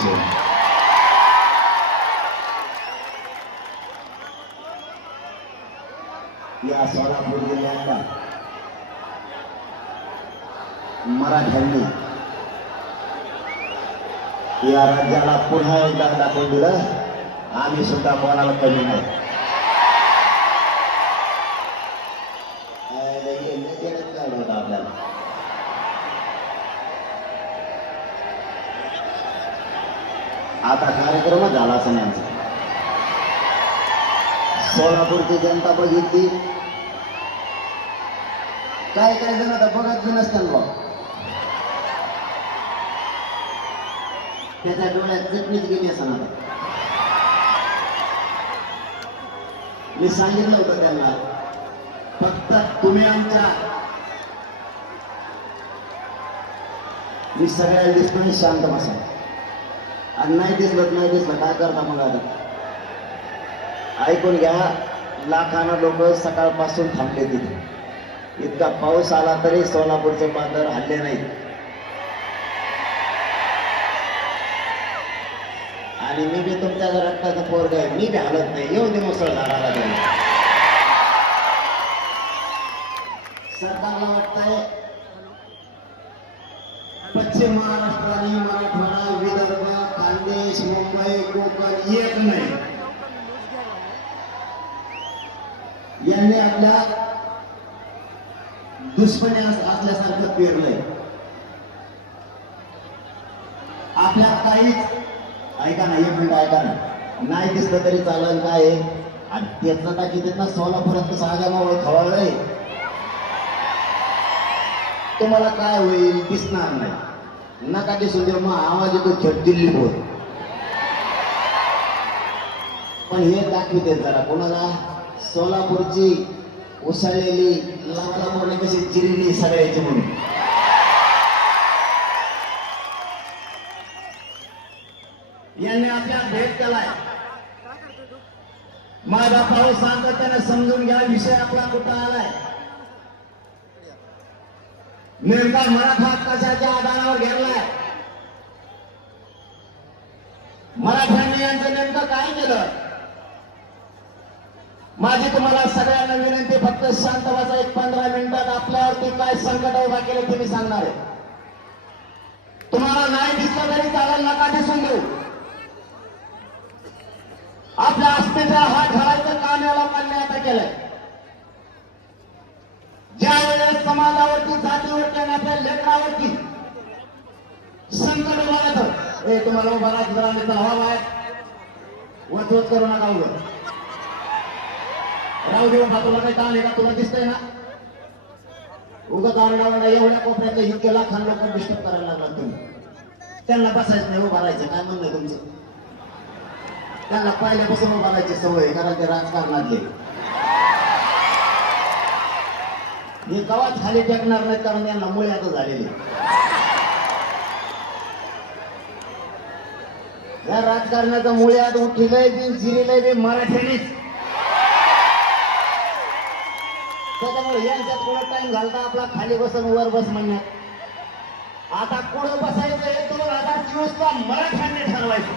अध्यक्ष. या सोलापूर जिल्ह्यातल्या मराठ्यांनी या राज्याला पुन्हा एकदा दाखवून दिलं आम्ही सुद्धा कोणाला कमी नाही. आपल्याला आता कार्यक्रम झाला सणांचा. सोलापूरची जनता बघितली, काय काय जण आता बघत बी नसतात बघ. त्याच्या डोळ्यात चटणीच गेली असं आता. मी सांगितलं होतं त्यांना, फक्त तुम्ही आमच्या, मी सगळ्याला दिसतो शांत बसा, आणि नाही दिसलं काय करता मग आता. ऐकून घ्या, लाखानं लोक सकाळपासून थांबले तिथे. इतका पाऊस आला तरी सोलापूरचे बांधर हल्ले नाही. आणि मी बी तुमच्या रक्ताचं पोरग आहे, मी बी हलत नाही. येऊ दे मुसळधाराला तरी. सरकारला वाटतंय पश्चिम महाराष्ट्र आणि मराठवाडा, विदर्भ, खानदेश, मुंबई, कोकण एक नाही. यांनी आपल्या दुश्मनी असल्यासारखं पेरलंय. आपल्या काहीच, ऐका ना, एक मिनिट ऐका ना, नाही दिसलं तरी चालेल. काय आणि त्याचं का की त्यांना सोलापुरात कसं आगामावळ खवळलंय. तुम्हाला काय होईल दिसणार नाही, नका दिसून दे. मग आवाज येतो थेट दिल्ली बोल. पण हे दाखवते जरा कोणाला, सोलापूरची उसळलेली लावला कशी जिरली सगळ्याची म्हणून. यांनी आपल्या भेट केलाय. माझा पाऊस सातत्याने समजून घ्या, विषय आपला कुठं आलाय. नेमका मराठा कशाच्या आधारावर घेरलाय. मराठ्यांनी यांचं नेमकं काय केलं. माझी तुम्हाला सगळ्यांना विनंती, फक्त शांत बसा. एक 15 मिनिटात आपल्यावरती काय संकट उभा केलं ते मी सांगणार आहे. तुम्हाला नाही दिसलं तरी चालेल, नका दिसून देऊ. आपल्या अस्मितेला हात घालायचं काम या लोकांनी आता केलंय. ज्या वेळेस समाजावरती, जातीवरती आणि आपल्या लेकरावरती संकट उभा येतं, हे तुम्हाला उभा राहायचं हवा आहे. वचवच करू नका. उभं राहू देऊ का, तुला काही काम आहे का, तुला दिसतंय ना. उगत आरडावरडा एवढ्या कोपऱ्यातल्या इतके लाखान लोक डिस्टर्ब करायला लागला. तुम्ही त्यांना बसायचं नाही, उभा राहायचं. काय म्हणणं तुमचं. त्यांना पहिल्यापासून उभा राहायची सवय, कारण ते राजकारणातले. हे गावात खाली टेकणार नाही, कारण यांना मुळे आता झालेले. या राजकारणाचा मुळे आता उठिलंय बी, जिरीलंय बी मराठ्यांनीच. त्याच्यामुळे यांच्यात कुठं टाइम घालता आपला खाली बसून वर बस म्हणण्यात. आता कुठं बसायचं हे 2024 ला मराठ्यांनी ठरवायचं.